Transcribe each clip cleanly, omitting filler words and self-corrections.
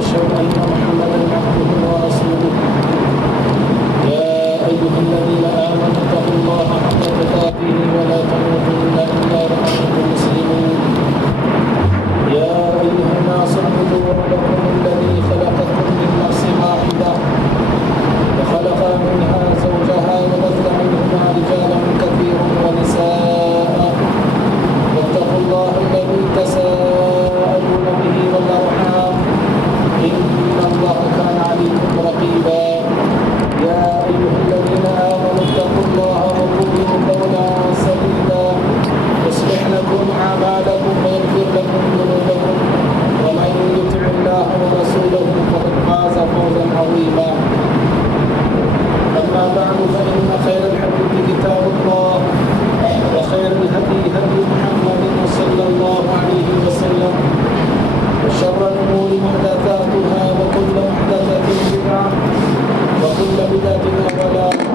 وأشهد أن محمدا عبده ورسوله يا أيها الذين آمنوا اتقوا الله حق تقاته ولا تموتن إلا وأنتم مسلمون يا أيها الناس اعبدوا ربكم الذي خلقكم من نفس واحدة وخلق منها زوجها وبث منهما رجالا كثيرا ونساء واتقوا الله الذي تساءلون به والأرحام إن الله كان عليكم رقيبا يا أيها الذين آمنوا اتقوا الله وقولوا قولا سديدا يصلح لكم أعمالكم ويغفر لكم ذنوبكم ومن يطع الله ورسوله فقد فاز فوزا عظيما أما بعد فإن خير الحديث كتاب الله وخير الهدي هدي محمد صلى الله عليه وسلم وشر الأمور محدثاتها وكل محدثة بدعة وكل بدعة ضلالة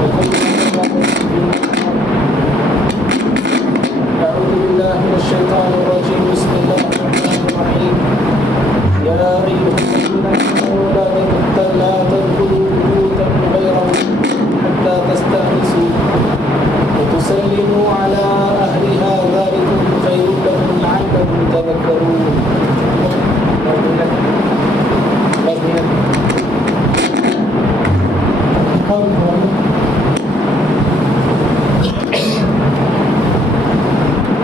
وكل ضلالة في النار. أعوذ بالله من الشيطان الرجيم بسم الله الرحمن الرحيم يا أيها الذين آمنوا لا تدخلوا بيوتا غير حتى تستأنسوا وتسلموا على أهلها ذلكم خير لكم لعلكم تذكرون.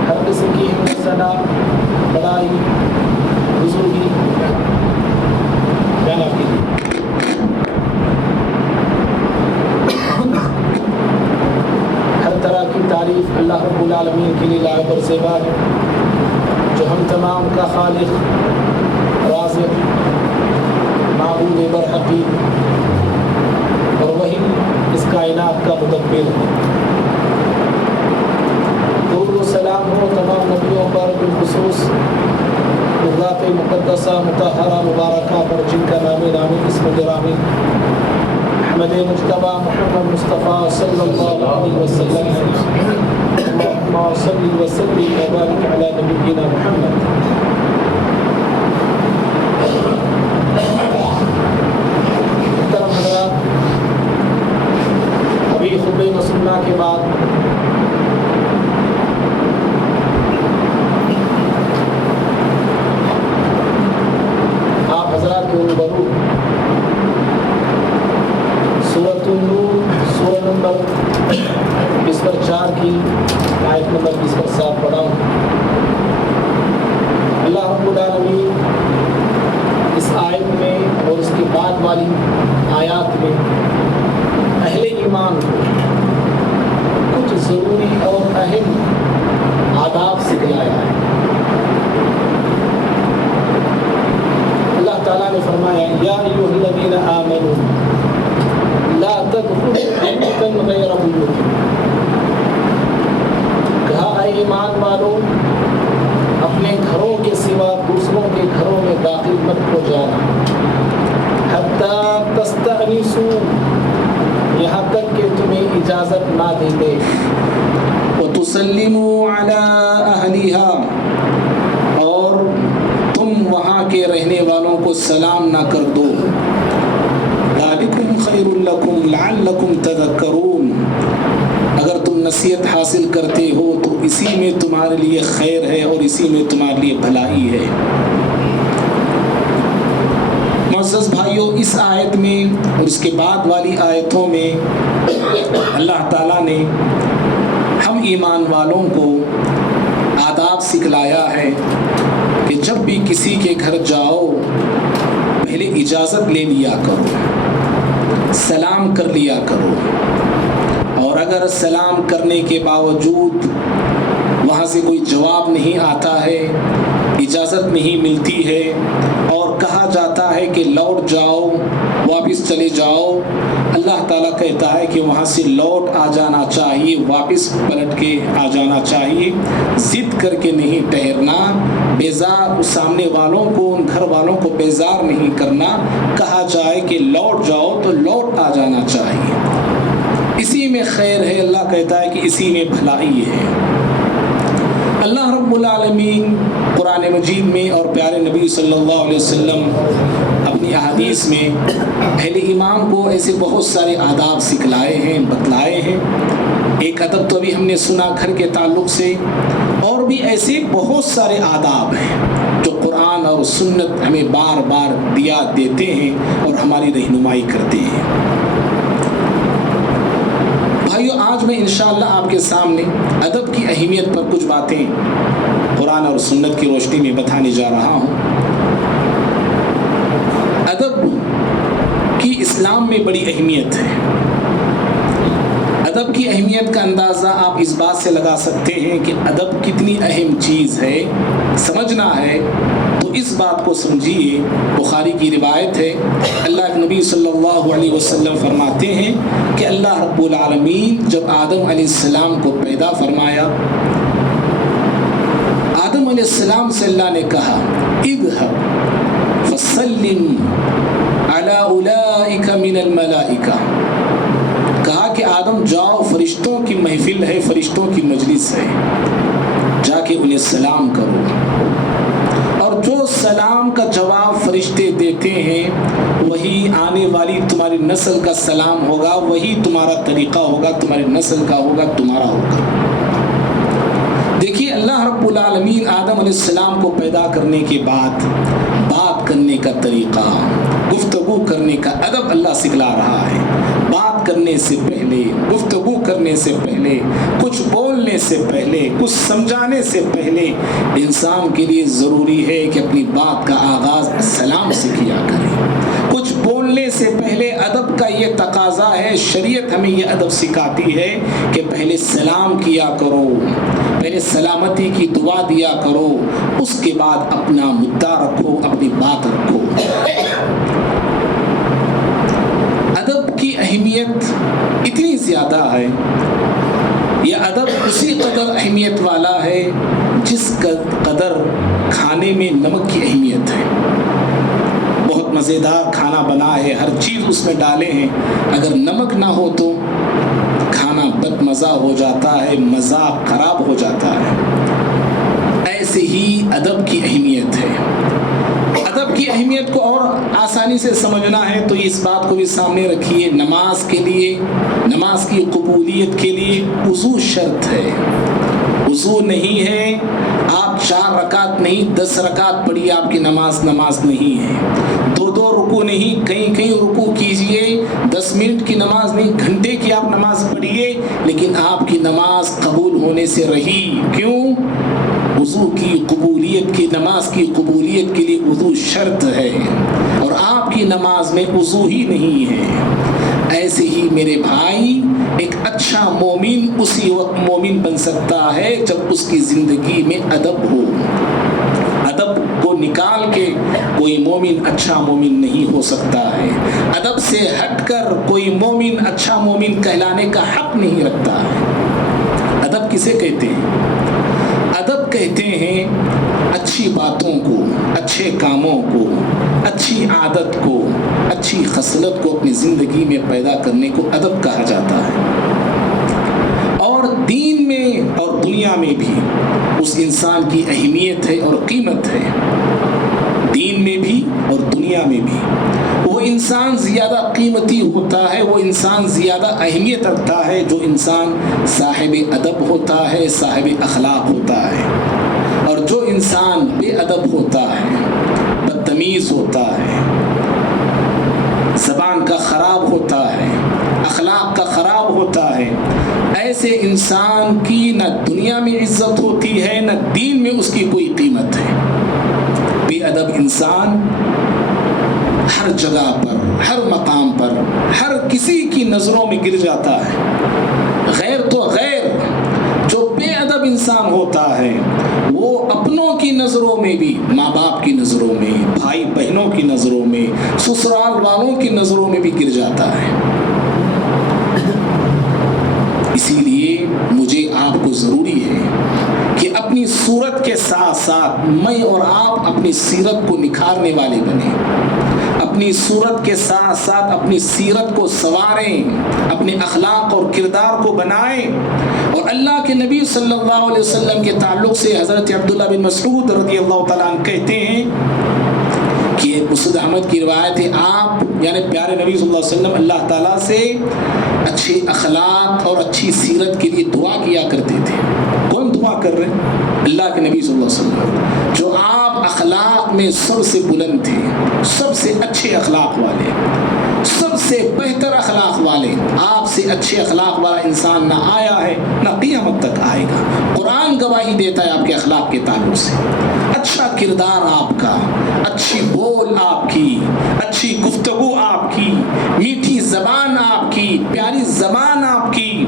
ہر قسم کی ہمت صدا بڑائی بزرگی جانا کی ہر طرح کی تعریف اللہ رب العالمین کے لیے لائق اور زیبا ہے جو ہم تمام کا خالق رازق معبود برحقی اور وہی اس کائنات کا مدبر ہے. درود و سلام ہو تمام نبیوں پر بالخصوص ذات مقدسہ مطہرہ مبارکہ پر جن کا نام نامی اسم گرامی احمد مجتبیٰ محمد مصطفیٰ صلی اللہ علیہ وسلم اللہم صلی وسلم وبارک علی نبینا محمد. محترم حضرات، ابھی خطبہ مسنہ کے بعد آپ حضرات کے روبرو سورۃ النور سورہ نمبر 20/4 کی آیت نمبر 20/7 پڑھا ہوں. اللہ رب العالمین اس آیت میں اور اس کے بعد والی آیات میں اہل ایمان کو کچھ ضروری اور اہم آداب سکھلایا ہے. اللہ تعالیٰ نے فرمایا یا ایھا الذین آمنوا لا تدخلوا بیوتا غیر بیوتکم. کہا اے ایمان والو اپنے گھروں کے سوا دوسروں کے گھروں میں داخل مت ہو جانا. حتی تستأنسوا، یہاں تک کہ تمہیں اجازت نہ دے دے. وتسلموا علی اہلہا، اور تم وہاں کے رہنے والوں کو سلام نہ کر دو. ذالکم خیر لکم لعلکم تذکرون، اگر تم نصیحت حاصل کرتے ہو تو اسی میں تمہارے لیے خیر ہے اور اسی میں تمہارے لیے بھلائی ہے. معزز بھائیوں، اس آیت میں اور اس کے بعد والی آیتوں میں اللہ تعالیٰ نے ہم ایمان والوں کو آداب سکھلایا ہے کہ جب بھی کسی کے گھر جاؤ پہلے اجازت لے لیا کرو، سلام کر لیا کرو، اور اگر سلام کرنے کے باوجود وہاں سے کوئی جواب نہیں آتا ہے، اجازت نہیں ملتی ہے اور کہا جاتا ہے کہ لوٹ جاؤ، واپس چلے جاؤ، اللہ تعالیٰ کہتا ہے کہ وہاں سے لوٹ آ جانا چاہیے، واپس پلٹ کے آ جانا چاہیے. ضد کر کے نہیں ٹھہرنا، بیزار سامنے والوں کو، ان گھر والوں کو بیزار نہیں کرنا. کہا جائے کہ لوٹ جاؤ تو لوٹ آ جانا چاہیے. اسی میں خیر ہے، اللہ کہتا ہے کہ اسی میں بھلائی ہے. اللہ رب العالمین قرآن قرآن مجید میں اور پیارے نبی صلی اللہ علیہ وسلم اپنی احادیث میں اہل ایمان کو ایسے بہت سارے آداب سکھلائے ہیں، بتلائے ہیں۔ ایک ادب تو ابھی ہم نے سنا گھر کے تعلق سے، اور بھی ایسے بہت سارے آداب ہیں جو قرآن اور سنت ہمیں بار بار دیتے ہیں اور ہماری رہنمائی کرتے ہیں۔ بھائیو، آج میں انشاءاللہ آپ کے سامنے ادب کی اہمیت پر کچھ باتیں قرآن اور سنت کی روشنی میں بتانے جا رہا ہوں۔ ادب کی اسلام میں بڑی اہمیت ہے۔ ادب کی اہمیت کا اندازہ آپ اس بات سے لگا سکتے ہیں کہ ادب کتنی اہم چیز ہے۔ سمجھنا ہے تو اس بات کو سمجھیے۔ بخاری کی روایت ہے، اللہ کے نبی صلی اللہ علیہ وسلم فرماتے ہیں کہ اللہ رب العالمین جب آدم علیہ السلام کو پیدا فرمایا، آدم علیہ السلام سے اللہ نے کہا اذهب فسلم علی اولئک من الملائکہ، کہا کہ آدم جاؤ، فرشتوں کی محفل ہے، فرشتوں کی مجلس ہے، جا کے انہیں سلام کرو، اور جو سلام کا جواب فرشتے دیتے ہیں وہی آنے والی تمہاری نسل کا سلام ہوگا، وہی تمہارا طریقہ ہوگا، تمہاری نسل کا ہوگا، تمہارا ہوگا۔ دیکھیے، اللہ رب العالمین آدم علیہ السلام کو پیدا کرنے کے بعد بات کرنے کا طریقہ، گفتگو کرنے کا ادب اللہ سکھلا رہا ہے۔ بات کرنے سے پہلے، گفتگو کرنے سے پہلے، کچھ بولنے سے پہلے، کچھ سمجھانے سے پہلے انسان کے لیے ضروری ہے کہ اپنی بات کا آغاز سلام سے کیا کرے۔ کچھ بولنے سے پہلے ادب کا یہ تقاضا ہے، شریعت ہمیں یہ ادب سکھاتی ہے کہ پہلے سلام کیا کرو، پہلے سلامتی کی دعا دیا کرو، اس کے بعد اپنا مدعا رکھو، اپنی بات رکھو۔ ادب کی اہمیت اتنی زیادہ ہے، یہ ادب اسی قدر اہمیت والا ہے جس قدر کھانے میں نمک کی اہمیت ہے۔ بہت مزیدار کھانا بنا ہے، ہر چیز اس میں ڈالے ہیں، اگر نمک نہ ہو تو کھانا بد مزہ ہو جاتا ہے، مذاق خراب ہو جاتا ہے۔ ایسے ہی ادب کی اہمیت ہے۔ ادب کی اہمیت کو اور آسانی سے سمجھنا ہے تو اس بات کو بھی سامنے رکھیے، نماز کے لیے، نماز کی قبولیت کے لیے وضو شرط ہے۔ وضو نہیں ہے، آپ 4 رکعت نہیں 10 رکعت پڑھیے، آپ کی نماز نہیں ہے۔ 2 رکوع نہیں، کہیں رکوع کیجئے، 10 منٹ کی نماز نہیں، گھنٹے کی آپ نماز پڑھیے، لیکن آپ کی نماز قبول ہونے سے رہی۔ کیوں؟ وضو کی قبولیت کی، نماز کی قبولیت کے لیے وضو شرط ہے، اور آپ کی نماز میں وضو ہی نہیں ہے۔ ایسے ہی میرے بھائی، ایک اچھا مومن اسی وقت مومن بن سکتا ہے جب اس کی زندگی میں ادب ہو۔ ادب کو نکال کے کوئی مومن اچھا مومن نہیں ہو سکتا ہے۔ ادب سے ہٹ کر کوئی مومن اچھا مومن کہلانے کا حق نہیں رکھتا ہے۔ ادب کسے کہتے ہیں؟ ادب کہتے ہیں اچھی باتوں کو، اچھے کاموں کو، اچھی عادت کو، اچھی خصلت کو اپنی زندگی میں پیدا کرنے کو ادب کہا جاتا ہے۔ اور دین میں اور دنیا میں بھی اس انسان کی اہمیت ہے اور قیمت ہے۔ دین میں بھی اور دنیا میں بھی وہ انسان زیادہ قیمتی ہوتا ہے، وہ انسان زیادہ اہمیت رکھتا ہے جو انسان صاحب ادب ہوتا ہے، صاحب اخلاق ہوتا ہے۔ اور جو انسان بے ادب ہوتا ہے، بدتمیز ہوتا ہے، زبان کا خراب ہوتا ہے، اخلاق کا خراب ہوتا ہے، ایسے انسان کی نہ دنیا میں عزت ہوتی ہے، نہ دین میں اس کی کوئی قیمت ہے۔ بے ادب انسان ہر جگہ پر، ہر مقام پر، ہر کسی کی نظروں میں گر جاتا ہے۔ غیر تو غیر، جو بے ادب انسان ہوتا ہے وہ اپنوں کی نظروں میں بھی، ماں باپ کی نظروں میں، بھائی بہنوں کی نظروں میں، سسرال والوں کی نظروں میں بھی گر جاتا ہے۔ اسی لیے مجھے آپ کو ضروری ہے کہ اپنی صورت کے ساتھ ساتھ میں اور آپ اپنی سیرت کو نکھارنے والے بنیں، اپنی صورت کے ساتھ ساتھ اپنی سیرت کو سنواریں، اپنے اخلاق اور کردار کو بنائیں۔ اور اللہ کے نبی صلی اللہ علیہ وسلم کے تعلق سے حضرت عبداللہ بن مسعود رضی اللہ تعالیٰ عنہ کہتے ہیں کہ مسعود احمد کی روایت ہے، آپ یعنی پیارے نبی صلی اللہ علیہ وسلم اللہ تعالیٰ سے اچھے اخلاق اور اچھی سیرت کے لیے دعا کیا کرتے تھے۔ کون دعا کر رہے ہیں؟ اللہ کے نبی صلی اللہ علیہ وسلم، جو آپ اخلاق میں سب سے بلند تھے، سب سے اچھے اخلاق والے، سب سے بہتر اخلاق والے، آپ سے اچھے اخلاق والا انسان نہ آیا ہے نہ قیامت تک آئے گا۔ قرآن گواہی دیتا ہے آپ کے اخلاق کے تعلق سے، اچھا کردار آپ کا، اچھی بول آپ کی، اچھی گفتگو آپ کی، میٹھی زبان آپ کی، پیاری زبان آپ کی،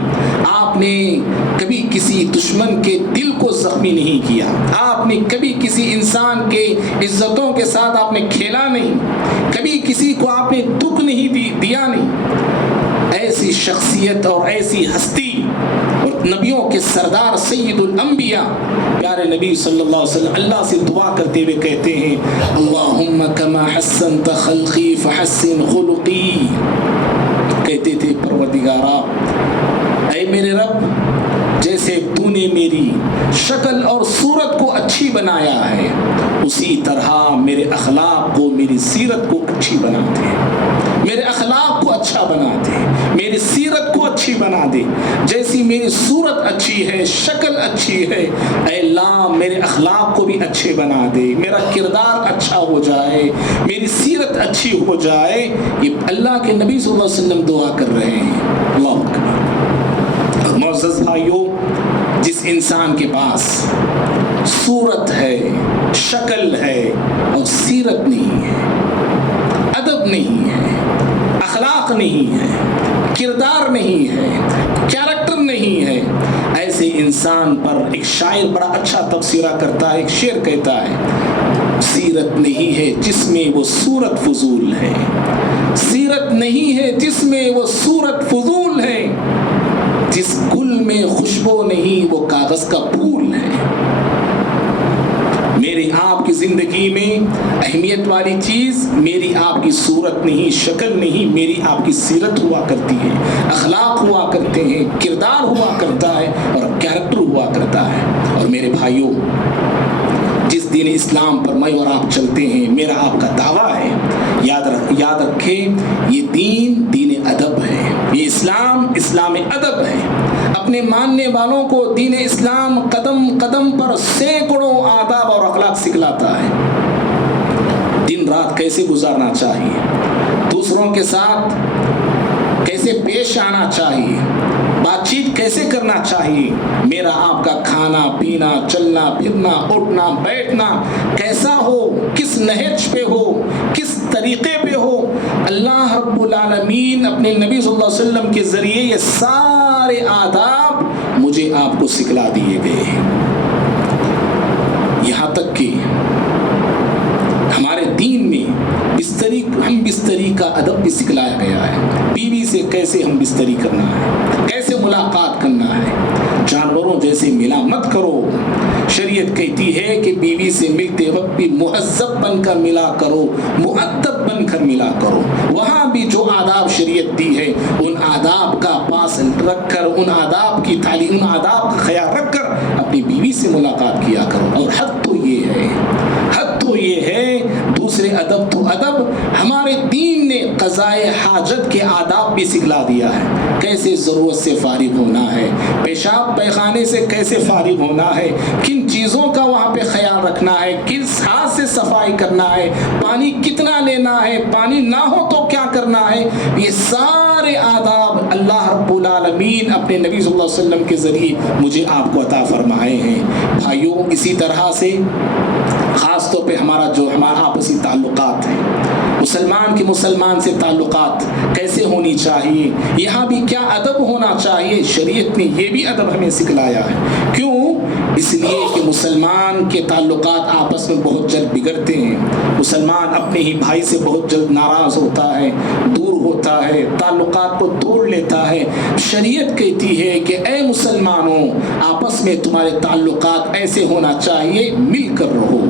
آپ نے کبھی کسی دشمن کے دل کو زخمی نہیں کیا، آپ نے کبھی کسی انسان کے عزتوں کے ساتھ آپ نے کھیلا نہیں، کبھی کسی کو آپ نے دکھ نہیں دیا نہیں۔ ایسی شخصیت اور ایسی ہستی اور نبیوں کے سردار سید الانبیاء پیارے نبی صلی اللہ علیہ وسلم اللہ سے دعا کرتے ہوئے کہتے ہیں، اللہم کما حسنت خلقی فحسن خلقی، کہتے تھے پروردگارا اے میرے رب، جیسے تو نے میری شکل اور صورت کو اچھی بنایا ہے، اسی طرح میرے اخلاق کو، میری سیرت کو اچھی بنا دے، میرے اخلاق کو اچھا بنا دے، میری سیرت کو اچھی بنا دے۔ جیسی میری صورت اچھی ہے، شکل اچھی ہے، اے اللہ میرے اخلاق کو بھی اچھے بنا دے، میرا کردار اچھا ہو جائے، میری سیرت اچھی ہو جائے۔ یہ اللہ کے نبی صلی اللہ علیہ وسلم دعا کر رہے ہیں۔ اللہ اکبر۔ معزز بھائیوں، جس انسان کے پاس صورت ہے، شکل ہے اور سیرت نہیں ہے، ادب نہیں ہے، اخلاق نہیں ہے، کردار نہیں ہے، کیریکٹر نہیں ہے، ایسے انسان پر ایک شاعر بڑا اچھا تبصرہ کرتا ہے، ایک شعر کہتا ہے، سیرت نہیں ہے جس میں وہ صورت فضول ہے، سیرت نہیں ہے جس میں وہ صورت فضول ہے، جس گل میں خوشبو نہیں وہ کاغذ کا پھول ہے۔ میری آپ کی زندگی میں اہمیت والی چیز میری آپ کی صورت نہیں، شکل نہیں، میری آپ کی سیرت ہوا کرتی ہے، اخلاق ہوا کرتے ہیں، کردار ہوا کرتا ہے اور کیریکٹر ہوا کرتا ہے۔ اور میرے بھائیوں، جس دین اسلام پر میں اور آپ چلتے ہیں، میرا آپ کا دعویٰ ہے، یاد رکھیں یہ دین ادب ہے، یہ اسلام ادب ہے۔ اپنے ماننے والوں کو دین اسلام قدم قدم پر سینکڑوں آداب اور اخلاق سکھلاتا ہے۔ دن رات کیسے گزارنا چاہیے، دوسروں کے ساتھ کیسے پیش آنا چاہیے، بات چیت کیسے کرنا چاہیے، میرا آپ کا کھانا پینا، چلنا پھرنا، اٹھنا بیٹھنا کیسا ہو، کس نہج پہ ہو، کس طریقے پہ ہو، اللہ رب العالمین اپنے نبی صلی اللہ علیہ وسلم کے ذریعے یہ سارے آداب مجھے آپ کو سکھلا دیے گئے ہیں۔ یہاں تک کہ ہمارے دین میں بستری کا ادب بھی سکھلایا گیا ہے، بیوی سے کیسے ہم بستری کرنا ہے، کیسے ملاقات کرنا ہے، جانوروں جیسے ملا مت کرو۔ شریعت کہتی ہے کہ بیوی سے ملتے وقت بھی مہذب بن کر ملا کرو، مؤدب بن کر ملا کرو۔ وہاں بھی جو آداب شریعت دی ہے ان آداب کا پاس رکھ کر، ان آداب کی تعلیم، ان آداب کا خیال رکھ کر اپنی بیوی سے ملاقات کیا کرو۔ اور حد تو یہ ہے، دوسرے ادب تو ادب، ہمارے دین نے قضائے حاجت کے آداب بھی سکھلا دیا ہے، کیسے ضرورت سے فارغ ہونا ہے، پیشاب پیخانے سے کیسے فارغ ہونا ہے، کن چیزوں کا وہاں پہ خیال رکھنا ہے، کس ہاتھ سے صفائی کرنا ہے، پانی کتنا لینا ہے، پانی نہ ہو تو کیا کرنا ہے۔ یہ سارے آداب اللہ رب العالمین اپنے نبی صلی اللہ علیہ وسلم کے ذریعے مجھے آپ کو عطا فرمائے ہیں۔ بھائیوں، اسی طرح سے خاص طور پہ ہمارا آپسی تعلقات ہیں، مسلمان سے تعلقات کیسے ہونی چاہیے، یہاں بھی کیا ادب ہونا چاہیے، شریعت نے یہ بھی ادب ہمیں سکھلایا ہے۔ کیوں؟ اس لیے کہ مسلمان کے تعلقات آپس میں بہت جلد بگڑتے ہیں، مسلمان اپنے ہی بھائی سے بہت جلد ناراض ہوتا ہے، دور ہوتا ہے، تعلقات کو توڑ لیتا ہے۔ شریعت کہتی ہے کہ اے مسلمانوں، آپس میں تمہارے تعلقات ایسے ہونا چاہیے، مل کر رہو،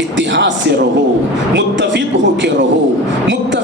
اتحاد سے رہو، متفق ہو کے رہو، متفق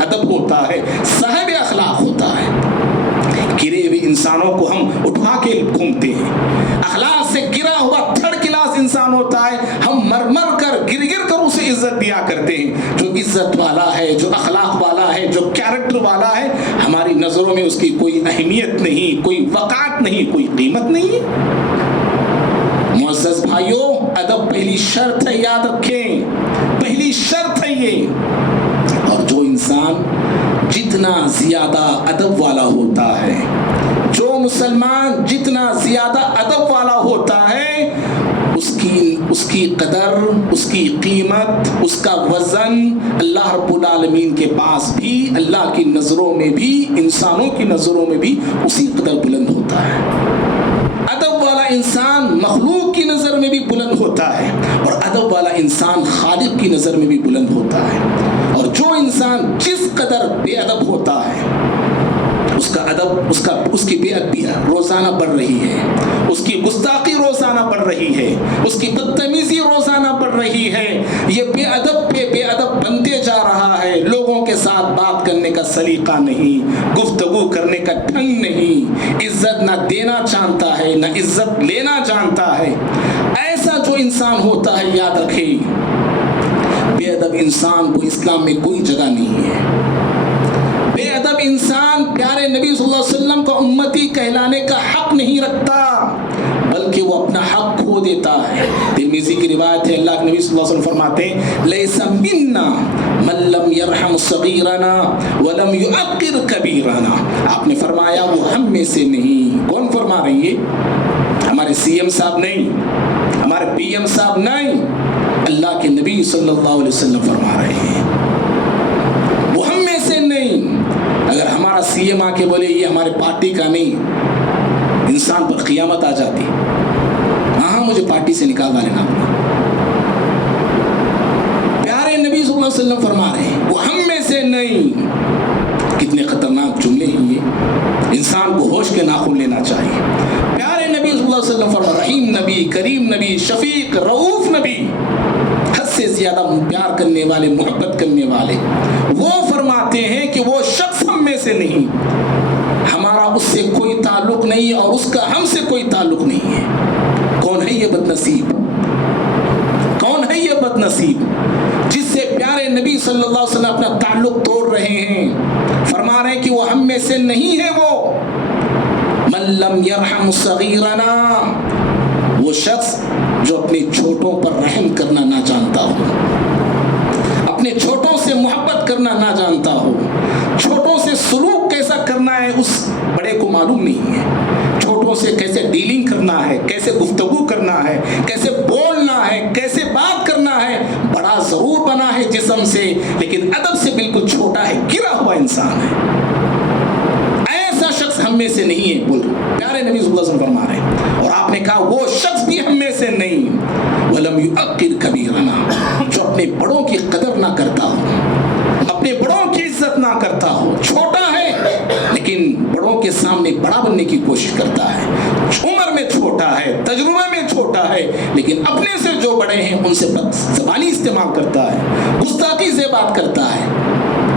ادب ہوتا ہے، صاحب اخلاق ہوتا ہے۔ گرے ہوئے انسانوں کو ہم اٹھا کے گھومتے ہیں، اخلاق سے گرا ہوا تھرڈ کلاس انسان ہوتا ہے، ہم مر مر کر گر گر کر اسے عزت دیا کرتے ہیں۔ جو عزت والا ہے، جو اخلاق والا ہے، جو کیریکٹر والا ہے، ہماری نظروں میں اس کی کوئی اہمیت نہیں، کوئی وقعت نہیں، کوئی قیمت نہیں ہے۔ معزز بھائیوں، ادب پہلی شرط ہے، یاد رکھیں، پہلی شرط ہے یہ۔ اور جو انسان جتنا زیادہ ادب والا ہوتا ہے، جو مسلمان جتنا زیادہ ادب والا ہوتا ہے، اس کی قدر، اس کی قیمت، اس کا وزن اللہ رب العالمین کے پاس بھی، اللہ کی نظروں میں بھی، انسانوں کی نظروں میں بھی اسی قدر بلند ہوتا ہے۔ ادب والا انسان مخلوق کی نظر میں بھی بلند ہوتا ہے، اور ادب والا انسان خالق کی نظر میں بھی بلند ہوتا ہے۔ اور جو انسان جس قدر بے ادب ہوتا ہے، اس کا ادب، اس کی بے ادبی روزانہ بڑھ رہی ہے، اس کی گستاخی روزانہ بڑھ رہی ہے، اس کی بدتمیزی روزانہ بڑھ رہی ہے۔ یہ بے ادب پہ بے ادب بنتے جا رہا ہے، لوگوں کے ساتھ بات کرنے کا سلیقہ نہیں، گفتگو کرنے کا ڈھنگ نہیں، عزت نہ دینا جانتا ہے نہ عزت لینا جانتا ہے۔ ایسا جو انسان ہوتا ہے، یاد رکھے، بے ادب انسان کو اسلام میں کوئی جگہ نہیں ہے۔ بے ادب انسان پیارے نبی صلی اللہ علیہ وسلم کا امتی کہلانے کا حق نہیں رکھتا، بلکہ وہ اپنا حق کھو دیتا ہے۔ ترمذی کی روایت ہے، اللہ کے نبی صلی اللہ علیہ وسلم فرماتے ہیں، لیس منا من لم یرحم صغیرنا ولم یعقر کبیرنا۔ آپ نے فرمایا وہ ہم میں سے نہیں۔ کون فرما رہی ہے؟ ہمارے سی ایم صاحب نہیں، ہمارے پی ایم صاحب نہیں، اللہ کے نبی صلی اللہ علیہ وسلم فرما رہے ہیں، وہ ہم میں سے نہیں۔ اگر ہمارا سی ایم آ کے بولے یہ ہمارے پارٹی کا نہیں، انسان پر قیامت آ جاتی، ہاں مجھے پارٹی سے نکالنا لینا۔ پیارے نبی صلی اللہ علیہ وسلم فرما رہے ہیں وہ ہم میں سے نہیں۔ کتنے خطرناک جملے ہیں یہ، انسان کو ہوش کے ناخن لینا چاہیے۔ پیارے نبی صلی اللہ علیہ وسلم فرما، رحیم نبی، کریم نبی، شفیق رؤوف نبی، حد سے زیادہ پیار کرنے والے، محبت کرنے والے، وہ فرماتے ہیں کہ وہ شخص ہم میں سے نہیں، ہمارا اس سے کوئی تعلق نہیں اور اس کا ہم سے کوئی تعلق نہیں ہے۔ کون ہے یہ بد نصیب؟ کون ہے یہ بد نصیب جس سے پیارے نبی صلی اللہ علیہ وسلم اپنا تعلق توڑ رہے ہیں؟ فرما رہے ہیں کہ وہ ہم میں سے نہیں ہے۔ وہ من لم یرحم صغیرنا، وہ شخص جو اپنے چھوٹوں پر رحم کرنا نہ جانتا ہو، اپنے چھوٹوں سے محبت کرنا نہ جانتا ہو، چھوٹوں سے سلوک کیسا کرنا ہے اس بڑے کو معلوم نہیں ہے، چھوٹوں سے کیسے ڈیلنگ کرنا ہے، کیسے گفتگو کرنا ہے، کیسے بولنا ہے، کیسے بات کرنا ہے۔ بڑا ضرور بنا ہے جسم سے، لیکن ادب سے بالکل چھوٹا ہے، گرا ہوا انسان ہے۔ ایسا شخص ہم میں سے نہیں ہے، بول پیارے نبی صلی اللہ علیہ وسلم فرما رہے ہیں۔ اور آپ نے کہا وہ شخص بھی ہم میں سے نہیں، وَلَمْ يُعَقِّرْ كَبِيرَنَا، جو اپنے بڑوں کی قدر نہ کرتا ہو، اپنے بڑوں کی عزت نہ کرتا ہو، چھوٹا ہے لیکن بڑوں کے سامنے بڑا بننے کی کوشش کرتا ہے، عمر میں چھوٹا ہے، تجربے میں چھوٹا ہے، لیکن اپنے سے جو بڑے ہیں ان سے زبانی استعمال کرتا ہے، گستاخی سے بات کرتا ہے،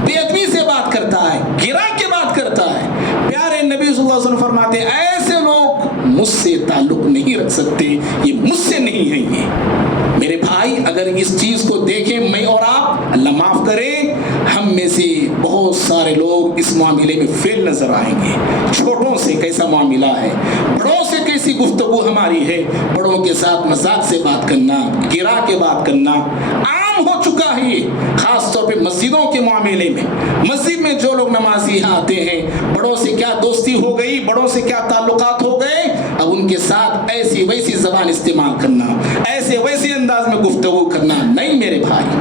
بے ادبی سے بات کرتا ہے، گرا کے بات کرتا ہے۔ پیارے نبی صلی اللہ علیہ وسلم فرماتے ہیں ایسے لوگ مجھ سے تعلق نہیں رکھ سکتے، یہ مجھ سے نہیں ہے۔ یہ میرے بھائی، اگر اس چیز کو دیکھیں میں اور آپ، اللہ معاف کرے، ہم میں سے بہت سارے لوگ اس معاملے میں فیل نظر آئیں گے۔ چھوٹوں سے کیسا معاملہ ہے، بڑوں سے کیسی گفتگو ہماری ہے، بڑوں کے ساتھ مذاق سے بات کرنا، گرا کے بات کرنا عام ہو چکا ہے۔ خاص طور پہ مسجدوں کے معاملے میں، مسجد میں جو لوگ نمازی یہاں آتے ہیں، بڑوں سے کیا دوستی ہو گئی، بڑوں سے کیا تعلقات ہو گئے، اب ان کے ساتھ ایسی ویسی زبان استعمال کرنا، ایسے ویسے انداز میں گفتگو کرنا، نہیں میرے بھائی،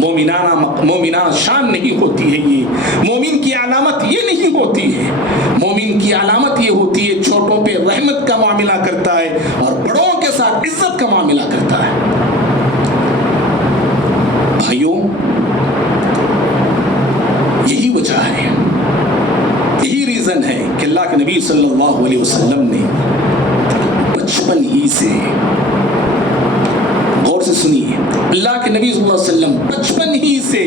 مومنانہ شان نہیں ہوتی ہے یہ، مومن کی علامت یہ نہیں ہوتی ہے۔ مومن کی علامت یہ ہوتی ہے چھوٹوں پہ رحمت کا معاملہ کرتا ہے اور بڑوں کے ساتھ عزت کا معاملہ کرتا ہے۔ بھائیوں، یہی وجہ ہے، یہی ریزن ہے کہ اللہ کے نبی صلی اللہ علیہ وسلم نے بچپن ہی سے، غور سے سنیے، اللہ کے نبی صلی اللہ علیہ وسلم بچپن ہی سے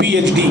PhD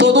2-2,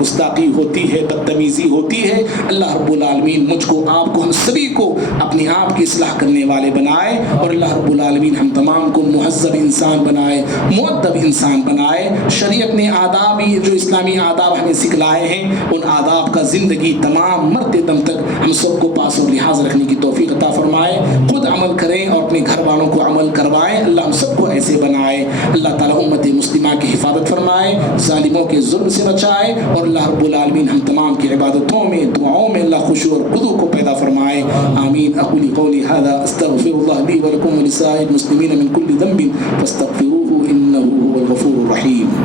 گستاخی ہوتی ہے, بدتمیزی ہوتی ہے, اللہ رب العالمین مجھ کو, آپ کو, ہم سبھی کو اپنے آپ کی اصلاح کرنے والے بنائے, اور اللہ رب العالمین ہم تمام کو مہذب انسان بنائے, مؤدب انسان بنائے. شریعت نے آداب, جو اسلامی آداب ہمیں سکھلائے ہیں, ان آداب کا زندگی تمام مرتے دم تک ہم سب کو پاس اور لحاظ رکھنے کی توفیق عطا فرمائے. خود عمل کریں اور اپنے گھر والوں کو عمل کروائیں. اللہ ہم سب کو ایسے بنائے. اللہ تعالیٰ امت مسلمہ کی حفاظت فرمائے, ظالموں کے ظلم سے بچائے, اور اللہ رب العالمین ہم تمام کی عبادتوں میں, دعاؤں میں اللہ خشوع اور خضوع کو پیدا فرمائے. آمین. اقول قولی هذا استغفر الله لي ولكم ولسائر المسلمين من كل ذنب فاستغفروه انه هو الغفور الرحيم.